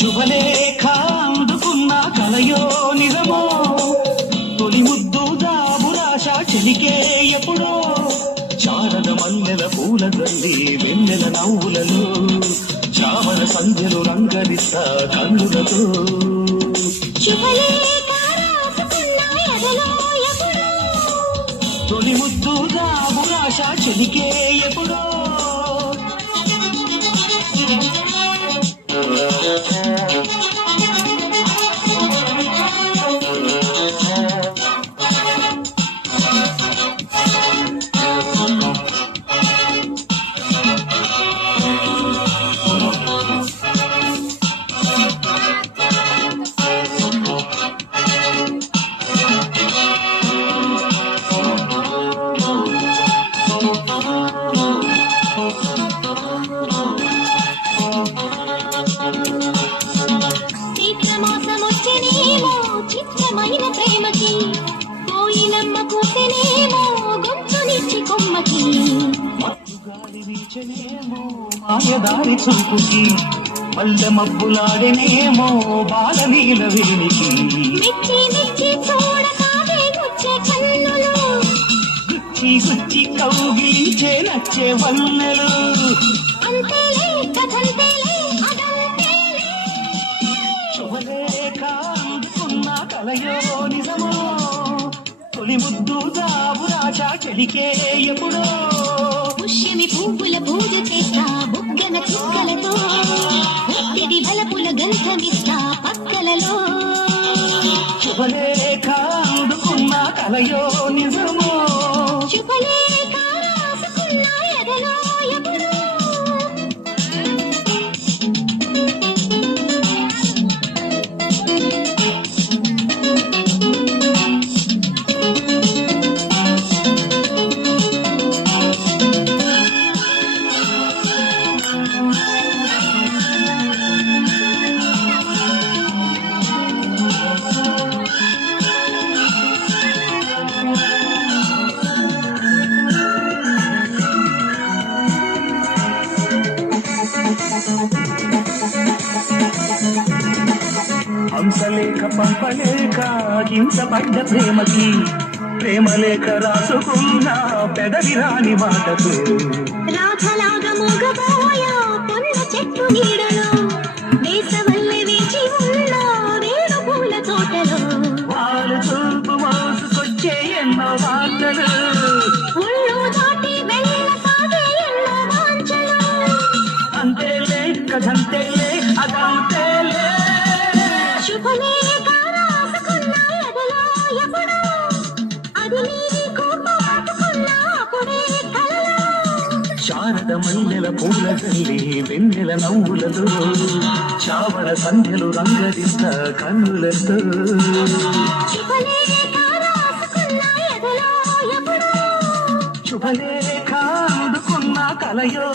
శుభలేఖ అందుకున్న కలయో నిజమో తొలి ముద్దు దాబురాశ చెలికే ఎప్పుడో శారద మల్లెల పూల గల్లి వెన్నెల నవ్వులలో చావల సంధ్యలు రంగరిస్తా కన్నులతో తొలి ముద్దు దాబురాశ చెలికే ఎప్పుడో మాయదారి చూపుకి మల్లె మబ్బులాడేనేమో బాలనీల వేణికి గుచ్చి గుచ్చి కౌగిలించే నచ్చే వన్నెలు శుభలేఖ అందుకున్న కలయో నిజమో తొలి ముద్దు దాబురాశ చెలికే ఎప్పుడో పుష్యమి పువ్వుల పూజ చేస్తా బుగ్గన చుక్కలతో ఒత్తిడి బలపుల గంధమిస్తా పక్కలలో శుభలేఖ అందుకున్న కలయో నిజమో శుభలేఖ రాసుకున్న ఎదలో ఎప్పుడో హంసలేఖ పంపలేక హింసపడ్డ ప్రేమకి ప్రేమలేఖ రాసుకున్న పెదవి రాని మాటకు రాధలాగ మూగబోయా పొన్న చెట్టు నీడలో దేశవల్లె వేచి ఉన్న వేడు పూల తోటలో వాళ్ళు చూపు మోసుకొచ్చే ఎన్నో వార్తలు ఒళ్ళు దాటి వెళ్ళసాగే ఎన్నో వాంఛలు అంతేలే కథంతేలే అదంతేలే శుభలేఖ రాసుకున్న ఎదలో ఎప్పుడో అది నీకు పాటుకున్న అప్పుడే కలలో శారద మల్లెల పూల గల్లి వెన్నెల నవ్వులతో చావల సంధ్యలు రంగరిస్త కన్నులతో శుభలేఖ రాసుకున్న ఎదలో ఎప్పుడో శుభలేఖ అందుకున్న కలయో